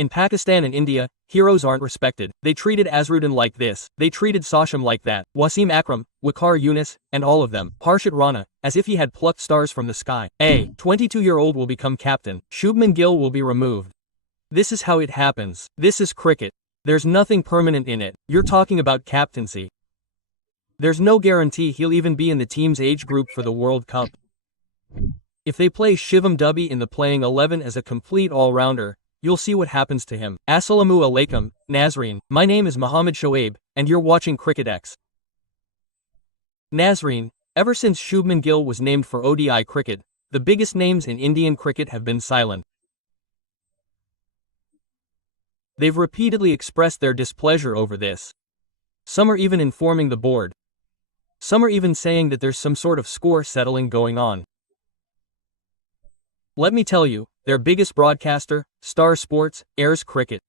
In Pakistan and India, heroes aren't respected. They treated Azharuddin like this. They treated Sasham like that. Wasim Akram, Waqar Yunus, and all of them. Harshit Rana, as if he had plucked stars from the sky. A 22-year-old will become captain. Shubman Gill will be removed. This is how it happens. This is cricket. There's nothing permanent in it. You're talking about captaincy. There's no guarantee he'll even be in the team's age group for the World Cup. If they play Shivam Dubey in the playing 11 as a complete all-rounder, you'll see what happens to him. Assalamu alaikum, Nazreen. My name is Mohammed Shoaib, and you're watching Cricket X. Nazreen, ever since Shubman Gill was named for ODI cricket, the biggest names in Indian cricket have been silent. They've repeatedly expressed their displeasure over this. Some are even informing the board. Some are even saying that there's some sort of score settling going on. Let me tell you, their biggest broadcaster, Star Sports, airs cricket.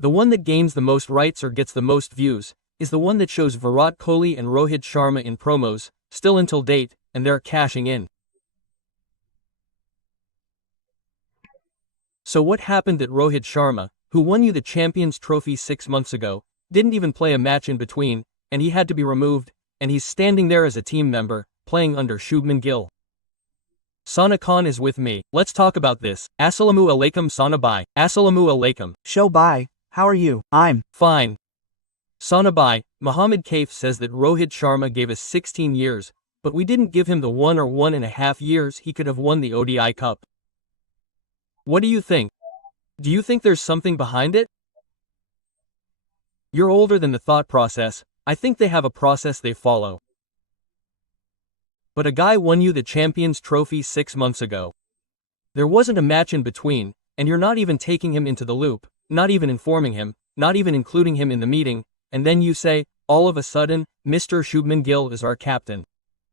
The one that gains the most rights or gets the most views is the one that shows Virat Kohli and Rohit Sharma in promos, still until date, and they're cashing in. So what happened that Rohit Sharma, who won you the Champions Trophy 6 months ago, didn't even play a match in between, and he had to be removed, and he's standing there as a team member, playing under Shubman Gill. Sana Khan is with me. Let's talk about this. Assalamu alaikum Sana Bhai. Assalamu alaikum. Shobai, how are you? I'm fine. Sana Bhai, Mohammed Kaif says that Rohit Sharma gave us 16 years, but we didn't give him the 1 or 1.5 years he could have won the ODI Cup. What do you think? Do you think there's something behind it? You're older than the thought process. I think they have a process they follow. But a guy won you the Champions Trophy 6 months ago. There wasn't a match in between, and you're not even taking him into the loop, not even informing him, not even including him in the meeting, and then you say, all of a sudden, Mr. Shubman Gill is our captain.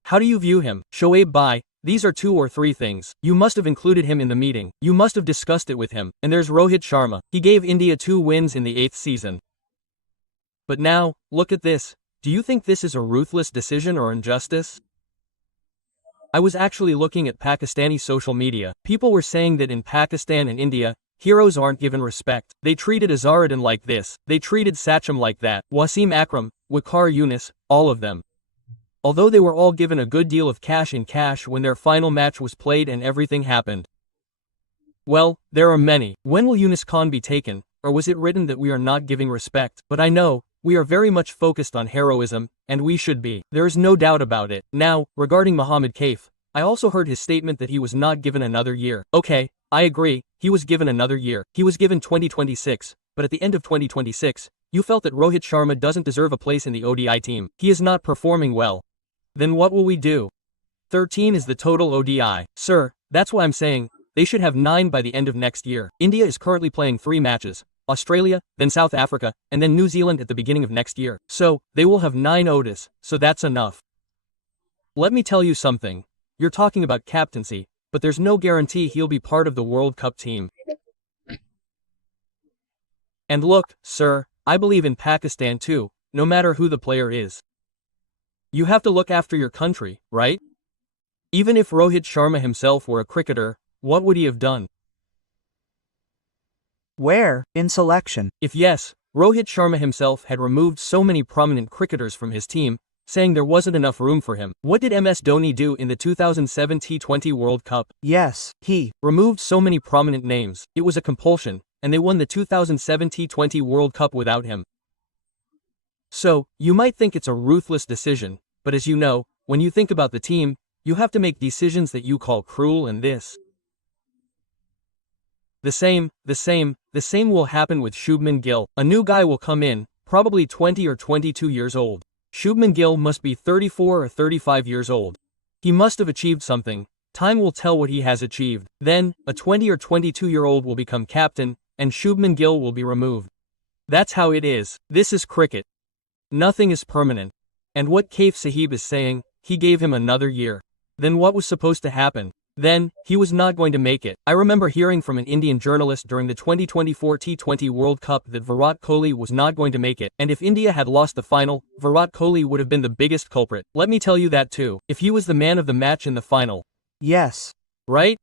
How do you view him? Shoaib Bhai, these are 2 or 3 things. You must have included him in the meeting. You must have discussed it with him. And there's Rohit Sharma. He gave India 2 wins in the 8th season. But now, look at this. Do you think this is a ruthless decision or injustice? I was actually looking at Pakistani social media. People were saying that in Pakistan and India, heroes aren't given respect. They treated Azharuddin like this. They treated Sacham like that. Wasim Akram, Waqar Yunus, all of them. Although they were all given a good deal of cash in cash when their final match was played and everything happened. Well, there are many. When will Yunus Khan be taken? Or was it written that we are not giving respect? But I know, we are very much focused on heroism, and we should be. There is no doubt about it. Now, regarding Mohammed Kaif, I also heard his statement that he was not given another year. Okay, I agree, he was given another year. He was given 2026, but at the end of 2026, you felt that Rohit Sharma doesn't deserve a place in the ODI team. He is not performing well. Then what will we do? 13 is the total ODI. Sir, that's why I'm saying, they should have 9 by the end of next year. India is currently playing 3 matches. Australia, then South Africa, and then New Zealand at the beginning of next year. So, they will have 9 ODIs, so that's enough. Let me tell you something. You're talking about captaincy, but there's no guarantee he'll be part of the World Cup team. And look, sir, I believe in Pakistan too, no matter who the player is. You have to look after your country, right? Even if Rohit Sharma himself were a cricketer, what would he have done? where, in selection. If yes, Rohit Sharma himself had removed so many prominent cricketers from his team, saying there wasn't enough room for him. What did MS Dhoni do in the 2007 T20 World Cup? Yes, he removed so many prominent names. It was a compulsion, and they won the 2007 T20 World Cup without him. So, you might think it's a ruthless decision, but as you know, when you think about the team, you have to make decisions that you call cruel, and this. The same will happen with Shubman Gill. A new guy will come in, probably 20 or 22 years old. Shubman Gill must be 34 or 35 years old. He must have achieved something. Time will tell what he has achieved. Then, a 20 or 22-year-old will become captain, and Shubman Gill will be removed. That's how it is. This is cricket. Nothing is permanent. And what Kaif Sahib is saying, he gave him another year. Then what was supposed to happen? Then, he was not going to make it. I remember hearing from an Indian journalist during the 2024 T20 World Cup that Virat Kohli was not going to make it, and if India had lost the final, Virat Kohli would have been the biggest culprit. Let me tell you that too. If he was the man of the match in the final. Yes. Right?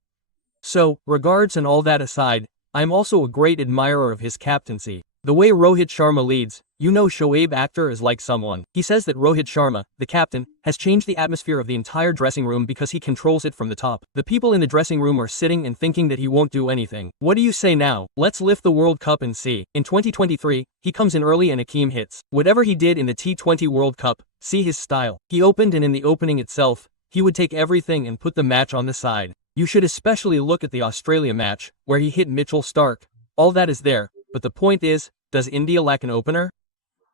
So, regards and all that aside, I'm also a great admirer of his captaincy. The way Rohit Sharma leads, you know Shoaib Akhtar is like someone. He says that Rohit Sharma, the captain, has changed the atmosphere of the entire dressing room because he controls it from the top. The people in the dressing room are sitting and thinking that he won't do anything. What do you say now? Let's lift the World Cup and see. In 2023, he comes in early and Akeem hits. Whatever he did in the T20 World Cup, see his style. He opened and in the opening itself, he would take everything and put the match on the side. You should especially look at the Australia match, where he hit Mitchell Starc. All that is there, but the point is, does India lack an opener?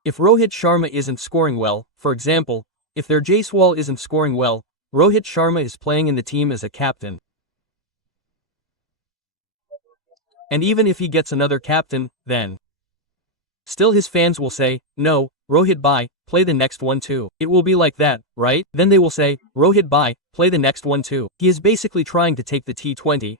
If Rohit Sharma isn't scoring well, for example, if their Jaiswal isn't scoring well, Rohit Sharma is playing in the team as a captain. And even if he gets another captain, then still his fans will say, no, Rohit bhai, play the next one too. It will be like that, right? Then they will say, Rohit bhai, play the next one too. He is basically trying to take the T20,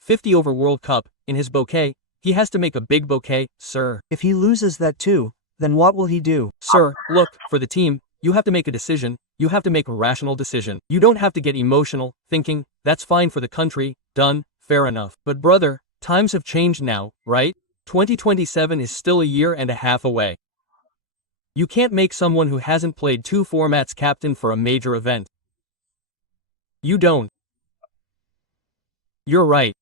50 over World Cup, in his bouquet. He has to make a big bouquet, sir. If he loses that too, then what will he do? Sir, look, for the team, you have to make a decision, you have to make a rational decision. You don't have to get emotional, thinking, that's fine for the country, done, fair enough. But brother, times have changed now, right? 2027 is still a year and a half away. You can't make someone who hasn't played 2 formats captain for a major event. You don't. You're right.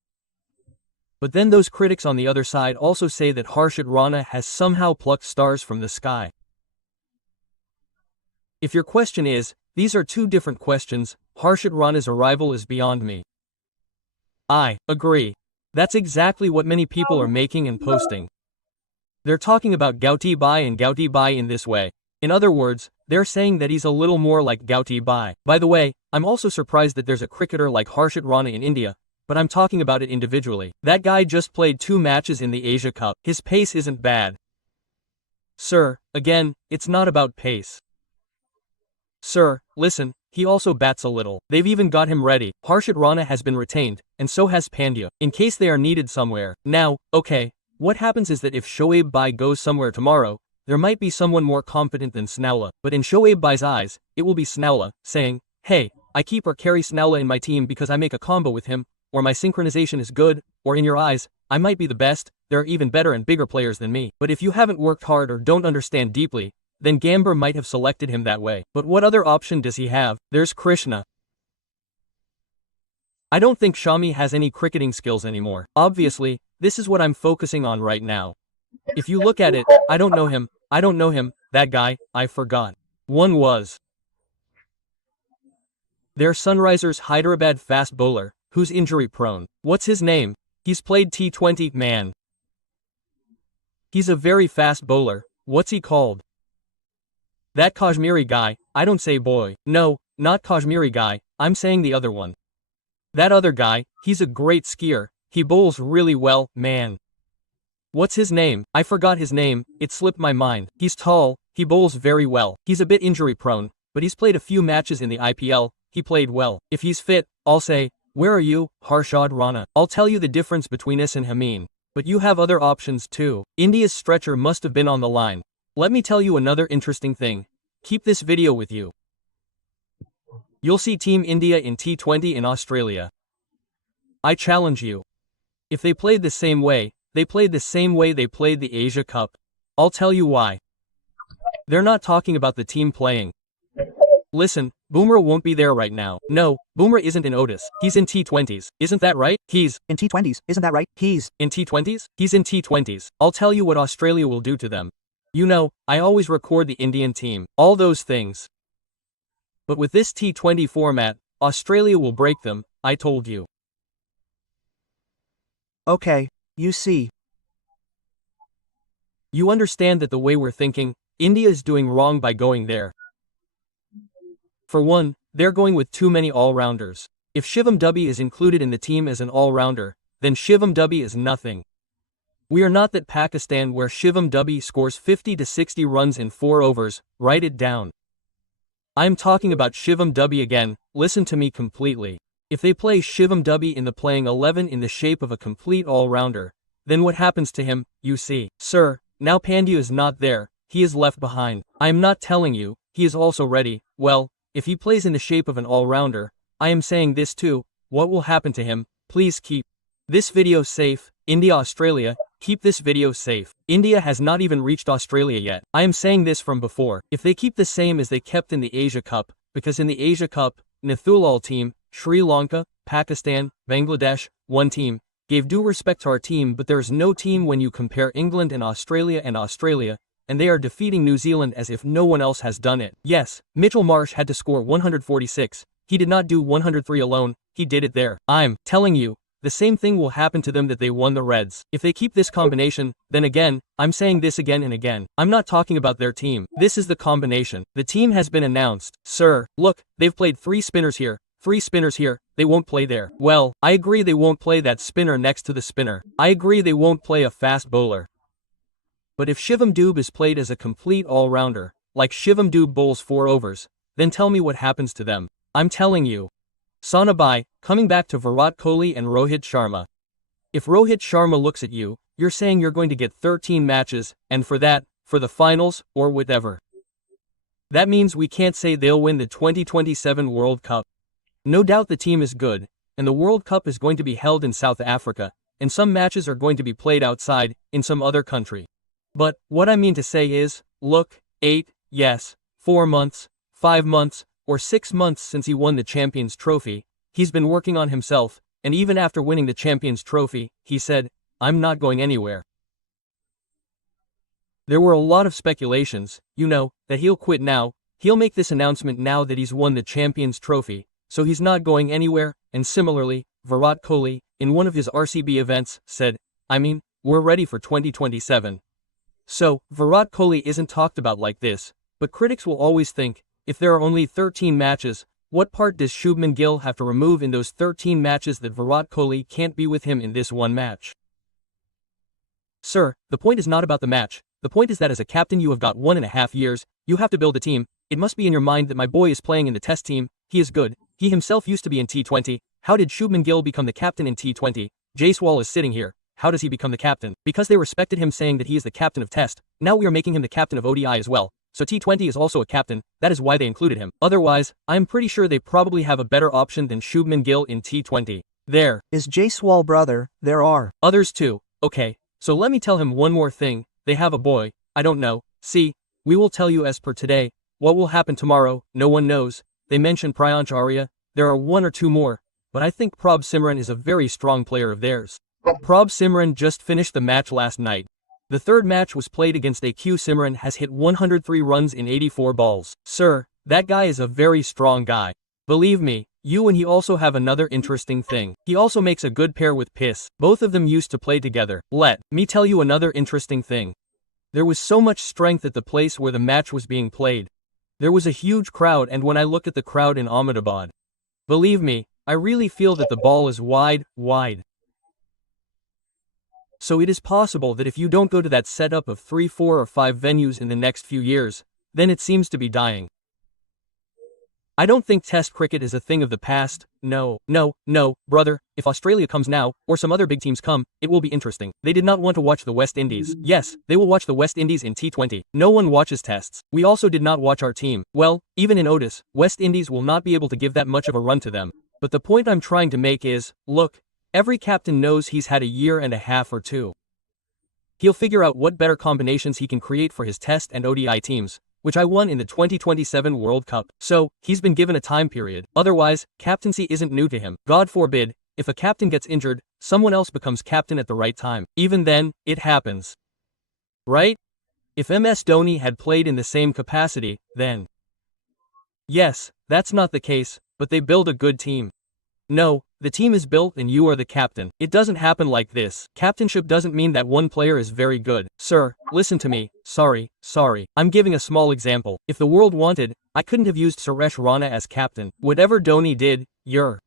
But then those critics on the other side also say that Harshit Rana has somehow plucked stars from the sky. If your question is, these are two different questions, Harshit Rana's arrival is beyond me. I agree. That's exactly what many people are making and posting. They're talking about Gautam Bhai and Gautam Bhai in this way. In other words, they're saying that he's a little more like Gautam Bhai. By the way, I'm also surprised that there's a cricketer like Harshit Rana in India, but I'm talking about it individually. That guy just played 2 matches in the Asia Cup. His pace isn't bad. Sir, again, it's not about pace. Sir, listen, he also bats a little. They've even got him ready. Harshit Rana has been retained, and so has Pandya, in case they are needed somewhere. Now, okay, what happens is that if Shoaib Bhai goes somewhere tomorrow, there might be someone more competent than Snowla, but in Shoaib Bhai's eyes, it will be Snowla, saying, hey, I keep or carry Snowla in my team because I make a combo with him, or my synchronization is good, or in your eyes, I might be the best, there are even better and bigger players than me. But if you haven't worked hard or don't understand deeply, then Gambhir might have selected him that way. But what other option does he have? There's Krishna. I don't think Shami has any cricketing skills anymore. Obviously, this is what I'm focusing on right now. If you look at it, I don't know him, that guy, I forgot. One was their Sunrisers Hyderabad fast bowler, who's injury prone. What's his name? He's played T20, man. He's a very fast bowler. What's he called? That Kashmiri guy. I don't say boy. No, not Kashmiri guy, I'm saying the other one. That other guy, he's a great skier. He bowls really well, man. What's his name? I forgot his name, it slipped my mind. He's tall, he bowls very well. He's a bit injury prone, but he's played a few matches in the IPL, he played well. If he's fit, I'll say, where are you, Harshad Rana? I'll tell you the difference between us and Hameen. But you have other options too. India's stretcher must have been on the line. Let me tell you another interesting thing. Keep this video with you. You'll see Team India in T20 in Australia. I challenge you. If they played the same way they played the Asia Cup. I'll tell you why. They're not talking about the team playing. Listen, Bumrah won't be there right now. No, Bumrah isn't in Otis. He's in T20s. Isn't that right? He's in T20s. Isn't that right? He's in T20s? He's in T20s. I'll tell you what Australia will do to them. You know, I always record the Indian team. All those things. But with this T20 format, Australia will break them, I told you. Okay, you see. You understand that the way we're thinking, India is doing wrong by going there. For one, they're going with too many all-rounders. If Shivam Dubey is included in the team as an all-rounder, then Shivam Dubey is nothing. We are not that Pakistan where Shivam Dubey scores 50 to 60 runs in 4 overs, write it down. I'm talking about Shivam Dubey again, listen to me completely. If they play Shivam Dubey in the playing 11 in the shape of a complete all-rounder, then what happens to him, you see. Sir, now Pandya is not there, he is left behind. I am not telling you, he is also ready. Well, if he plays in the shape of an all-rounder, I am saying this too, what will happen to him? Please keep this video safe. India, Australia, keep this video safe. India has not even reached Australia yet. I am saying this from before. If they keep the same as they kept in the Asia Cup, because in the Asia Cup, Nathulal team, Sri Lanka, Pakistan, Bangladesh, one team, gave due respect to our team, but there's no team when you compare England and Australia, and they are defeating New Zealand as if no one else has done it. Yes, Mitchell Marsh had to score 146. He did not do 103 alone, he did it there. I'm telling you, the same thing will happen to them that they won the Reds. If they keep this combination, then again, I'm saying this again and again. I'm not talking about their team. This is the combination. The team has been announced. Sir, look, they've played 3 spinners here, 3 spinners here, they won't play there. Well, I agree they won't play that spinner next to the spinner. I agree they won't play a fast bowler. But if Shivam Dube is played as a complete all-rounder, like Shivam Dube bowls 4 overs, then tell me what happens to them. I'm telling you. Sanabai, coming back to Virat Kohli and Rohit Sharma. If Rohit Sharma looks at you, you're saying you're going to get 13 matches, and for that, for the finals, or whatever. That means we can't say they'll win the 2027 World Cup. No doubt the team is good, and the World Cup is going to be held in South Africa, and some matches are going to be played outside, in some other country. But, what I mean to say is, look, 8, yes, 4 months, 5 months, or 6 months since he won the Champions Trophy, he's been working on himself, and even after winning the Champions Trophy, he said, I'm not going anywhere. There were a lot of speculations, that he'll quit now, he'll make this announcement now that he's won the Champions Trophy, so he's not going anywhere, and similarly, Virat Kohli, in one of his RCB events, said, we're ready for 2027. So, Virat Kohli isn't talked about like this, but critics will always think, if there are only 13 matches, what part does Shubman Gill have to remove in those 13 matches that Virat Kohli can't be with him in this one match? Sir, the point is not about the match, the point is that as a captain you have got 1.5 years, you have to build a team, it must be in your mind that my boy is playing in the test team, he is good, he himself used to be in T20, how did Shubman Gill become the captain in T20? Jaiswal is sitting here, how does he become the captain? Because they respected him saying that he is the captain of test, now we are making him the captain of ODI as well. So T20 is also a captain, that is why they included him. Otherwise, I'm pretty sure they probably have a better option than Shubman Gill in T20. There is Jaiswal, brother, there are others too. Okay, so let me tell him one more thing, they have a boy, I don't know, see, we will tell you as per today, what will happen tomorrow, no one knows, they mentioned Priyansh Arya, there are 1 or 2 more, but I think Prabh Simran is a very strong player of theirs. Prabh Simran just finished the match last night. The 3rd match was played against AQ. Simran has hit 103 runs in 84 balls. Sir, that guy is a very strong guy. Believe me, you and he also have another interesting thing. He also makes a good pair with Piss. Both of them used to play together. Let me tell you another interesting thing. There was so much strength at the place where the match was being played. There was a huge crowd, and when I look at the crowd in Ahmedabad, believe me, I really feel that the ball is wide. So it is possible that if you don't go to that setup of 3, 4 or 5 venues in the next few years, then it seems to be dying. I don't think Test cricket is a thing of the past, no, brother, if Australia comes now, or some other big teams come, it will be interesting. They did not want to watch the West Indies. Yes, they will watch the West Indies in T20. No one watches Tests. We also did not watch our team. Well, even in Otis, West Indies will not be able to give that much of a run to them. But the point I'm trying to make is, look, every captain knows he's had a year and a half or 2. He'll figure out what better combinations he can create for his Test and ODI teams, which I won in the 2027 World Cup. So, he's been given a time period. Otherwise, captaincy isn't new to him. God forbid, if a captain gets injured, someone else becomes captain at the right time. Even then, it happens. Right? If MS Dhoni had played in the same capacity, then... Yes, that's not the case, but they build a good team. No, the team is built and you are the captain. It doesn't happen like this. Captainship doesn't mean that one player is very good. Sir, listen to me. Sorry. I'm giving a small example. If the world wanted, I couldn't have used Suresh Rana as captain. Whatever Dhoni did, you're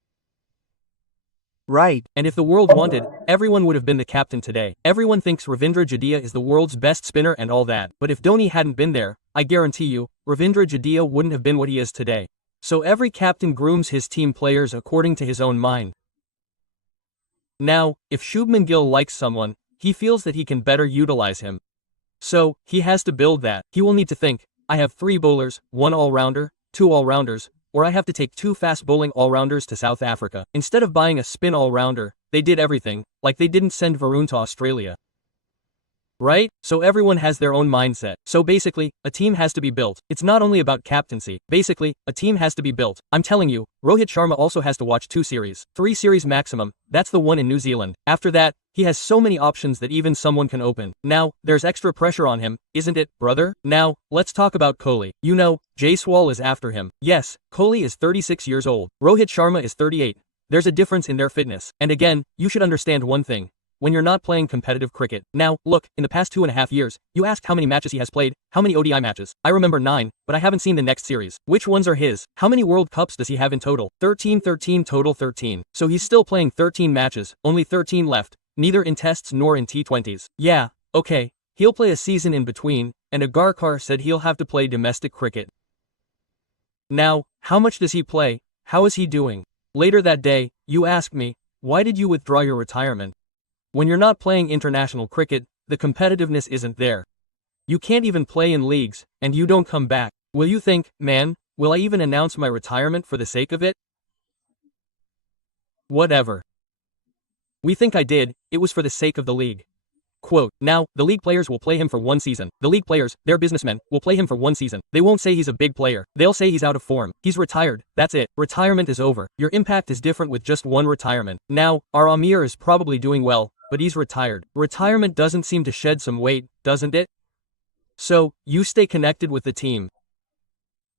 right. And if the world wanted, everyone would have been the captain today. Everyone thinks Ravindra Jadeja is the world's best spinner and all that. But if Dhoni hadn't been there, I guarantee you, Ravindra Jadeja wouldn't have been what he is today. So every captain grooms his team players according to his own mind. Now, if Shubman Gill likes someone, he feels that he can better utilize him. So, he has to build that. He will need to think, I have 3 bowlers, 1 all-rounder, 2 all-rounders, or I have to take 2 fast bowling all-rounders to South Africa. Instead of buying a spin all-rounder, they did everything, like they didn't send Varun to Australia. Right? So everyone has their own mindset. So basically, a team has to be built. It's not only about captaincy. Basically, a team has to be built. I'm telling you, Rohit Sharma also has to watch 2 series. 3 series maximum, that's the one in New Zealand. After that, he has so many options that even someone can open. Now, there's extra pressure on him, isn't it, brother? Now, let's talk about Kohli. You know, Jaiswal is after him. Yes, Kohli is 36 years old. Rohit Sharma is 38. There's a difference in their fitness. And again, you should understand one thing. When you're not playing competitive cricket. Now, look, in the past 2.5 years, you asked how many matches he has played, how many ODI matches. I remember 9, but I haven't seen the next series. Which ones are his? How many World Cups does he have in total? 13 total 13. So he's still playing 13 matches, only 13 left, neither in tests nor in T20s. Yeah, okay, he'll play a season in between, and Agarkar said he'll have to play domestic cricket. Now, how much does he play? How is he doing? Later that day, you asked me, why did you withdraw your retirement? When you're not playing international cricket, the competitiveness isn't there. You can't even play in leagues, and you don't come back. Will you think, man, will I even announce my retirement for the sake of it? Whatever. We think I did, it was for the sake of the league. Quote, now, the league players will play him for 1 season. The league players, they're businessmen, will play him for 1 season. They won't say he's a big player. They'll say he's out of form. He's retired. That's it. Retirement is over. Your impact is different with just 1 retirement. Now, our Amir is probably doing well, but he's retired. Retirement doesn't seem to shed some weight, doesn't it? So, you stay connected with the team.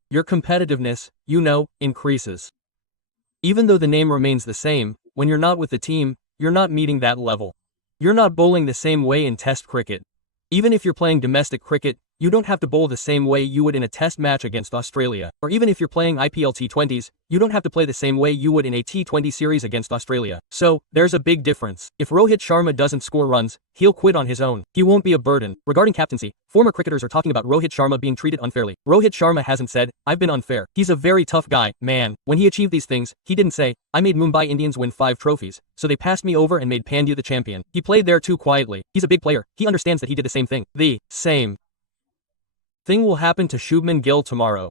Your competitiveness, you know, increases. Even though the name remains the same, when you're not with the team, you're not meeting that level. You're not bowling the same way in Test cricket. Even if you're playing domestic cricket, you don't have to bowl the same way you would in a Test match against Australia. Or even if you're playing IPL T20s, you don't have to play the same way you would in a T20 series against Australia. So, there's a big difference. If Rohit Sharma doesn't score runs, he'll quit on his own. He won't be a burden. Regarding captaincy, former cricketers are talking about Rohit Sharma being treated unfairly. Rohit Sharma hasn't said, I've been unfair. He's a very tough guy, man. When he achieved these things, he didn't say, I made Mumbai Indians win 5 trophies, so they passed me over and made Pandya the champion. He played there too quietly. He's a big player. He understands that he did the same thing. The same thing will happen to Shubman Gill tomorrow.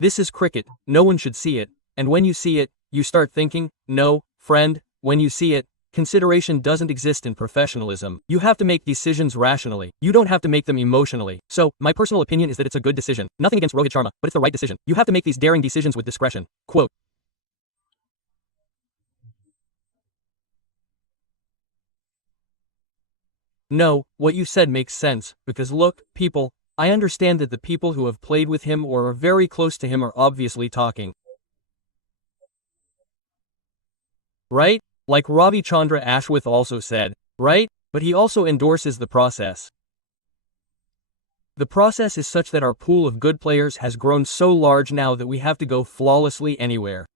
This is cricket, no one should see it, and when you see it, you start thinking, no, friend, when you see it, consideration doesn't exist in professionalism. You have to make decisions rationally. You don't have to make them emotionally. So, my personal opinion is that it's a good decision. Nothing against Rohit Sharma, but it's the right decision. You have to make these daring decisions with discretion. Quote. No, what you said makes sense, because look, people, I understand that the people who have played with him or are very close to him are obviously talking. Right? Like Ravi Chandra Ashwith also said, right? But he also endorses the process. The process is such that our pool of good players has grown so large now that we have to go flawlessly anywhere.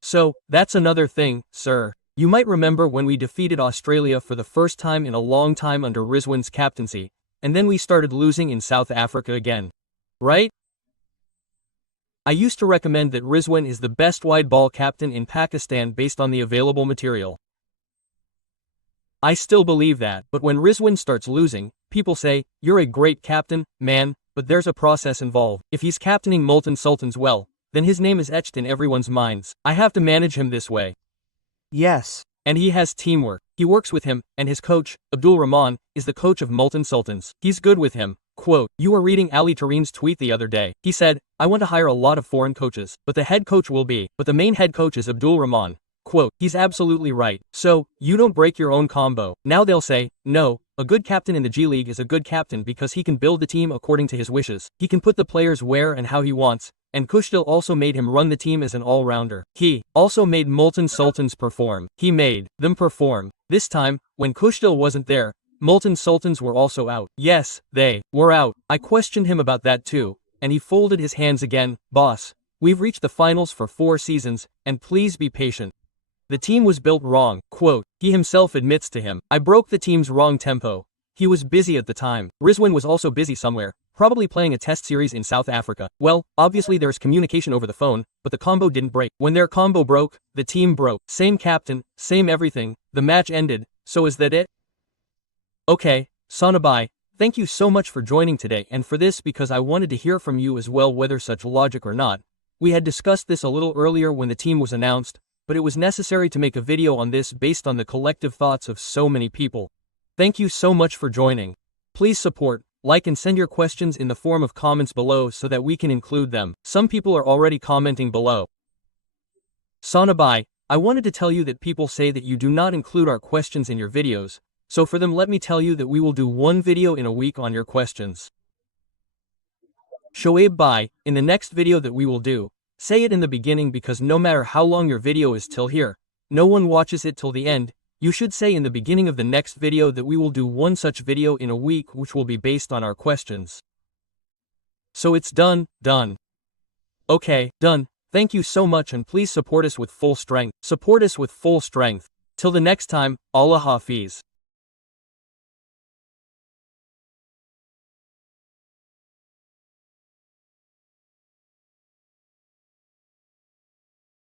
So, that's another thing, sir. You might remember when we defeated Australia for the first time in a long time under Rizwan's captaincy, and then we started losing in South Africa again. Right? I used to recommend that Rizwan is the best wide ball captain in Pakistan based on the available material. I still believe that, but when Rizwan starts losing, people say, you're a great captain, man, but there's a process involved. If he's captaining Multan Sultans well, then his name is etched in everyone's minds. I have to manage him this way. Yes. And he has teamwork. He works with him, and his coach, Abdul Rahman, is the coach of Multan Sultans. He's good with him. Quote, you were reading Ali Tareen's tweet the other day. He said, I want to hire a lot of foreign coaches, but the head coach will be, but the main head coach is Abdul Rahman. Quote, he's absolutely right. So, you don't break your own combo. Now they'll say, no, a good captain in the G League is a good captain because he can build the team according to his wishes. He can put the players where and how he wants. And Kushdil also made him run the team as an all-rounder. He also made Multan Sultans perform. He made them perform. This time, when Kushdil wasn't there, Multan Sultans were also out. Yes, they were out. I questioned him about that too, and he folded his hands again. Boss, we've reached the finals for 4 seasons, and please be patient. The team was built wrong. Quote, he himself admits to him. I broke the team's wrong tempo. He was busy at the time. Rizwan was also busy somewhere, probably playing a test series in South Africa. Well, obviously there's communication over the phone, but the combo didn't break. When their combo broke, the team broke. Same captain, same everything, the match ended, so is that it? Okay, Sonabai, Thank you so much for joining today and for this because I wanted to hear from you as well whether such logic or not. We had discussed this a little earlier when the team was announced, but it was necessary to make a video on this based on the collective thoughts of so many people. Thank you so much for joining. Please support, like and send your questions in the form of comments below so that we can include them. Some people are already commenting below. Sonabai, I wanted to tell you that people say that you do not include our questions in your videos, so for them let me tell you that we will do one video in a week on your questions. Shoaib Bai, in the next video that we will do, say it in the beginning because no matter how long your video is till here, no one watches it till the end. You should say in the beginning of the next video that we will do one such video in a week which will be based on our questions. So it's done. Okay, done. Thank you so much and please support us with full strength. Till the next time, Allah Hafiz.